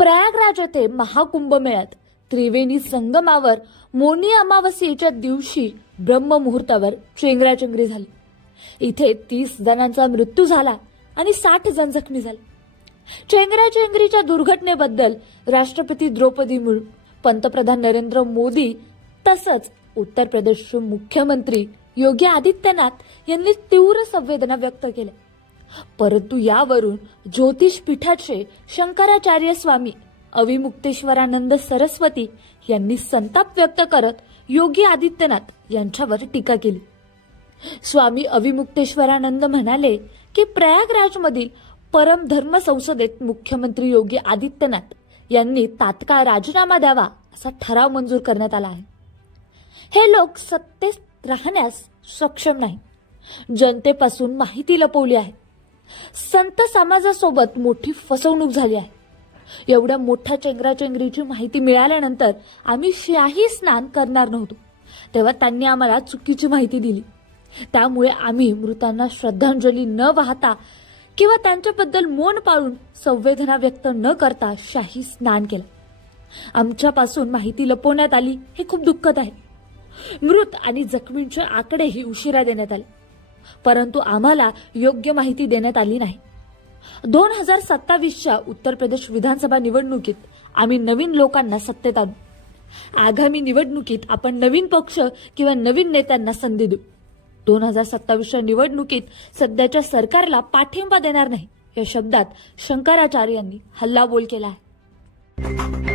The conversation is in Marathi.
प्रयागराज येथे महाकुंभमेळ्यात त्रिवेणी संगमावर मोनी अमावस्येच्या दिवशी ब्रह्ममुहूर्तावर चेंगराचेंगरी झाली। इथे 30 जणांचा मृत्यू झाला आणि 60 जण जखमी झाले। चेंगराचेंगरीच्या दुर्घटनेबद्दल राष्ट्रपती द्रौपदी मुर्मू, पंतप्रधान नरेंद्र मोदी तसंच उत्तर प्रदेशचे मुख्यमंत्री योगी आदित्यनाथ यांनी तीव्र संवेदना व्यक्त केल्या। परंतु यावरून ज्योतिष पीठाचे शंकराचार्य स्वामी अविमुक्तेश्वरानंद सरस्वती यांनी संताप व्यक्त करत योगी आदित्यनाथ यांच्यावर टीका केली। स्वामी अविमुक्तेश्वरानंद म्हणाले की प्रयागराजमधील परम धर्म संसदेत मुख्यमंत्री योगी आदित्यनाथ यांनी तात्काळ राजीनामा द्यावा असा ठराव मंजूर करण्यात आला आहे। हे लोक सत्तेत राहण्यास सक्षम नाही, जनतेपासून माहिती लपवली आहे। संत समाजासोबत मोठी फसवणूक झाली आहे। एवढ्या मोठ्या चेंगराचेंगरीची माहिती मिळाल्यानंतर आम्ही शाही स्नान करणार नव्हतो, तेव्हा त्यांनी आम्हाला चुकीची माहिती दिली। त्यामुळे आम्ही मृतांना श्रद्धांजली न वाहता किंवा त्यांच्याबद्दल मौन पाळून संवेदना व्यक्त न करता शाही स्नान केलं। आमच्यापासून माहिती लपवण्यात आली हे खूप दुःखद आहे। मृत आणि जखमींचे आकडेही उशिरा देण्यात आले, परंतु आम्हाला योग्य माहिती देण्यात आली नाही। 2027च्या उत्तर प्रदेश विधानसभा निवडणुकीत आम्ही नवीन लोकांना सत्तेत आणू। आगामी निवडणुकीत आपण नवीन पक्ष किंवा नवीन नेत्यांना संधी देऊ। 2027च्या निवडणुकीत सध्याच्या सरकारला पाठिंबा देणार नाही या शब्दात शंकराचार्यांनी हल्लाबोल केला आहे।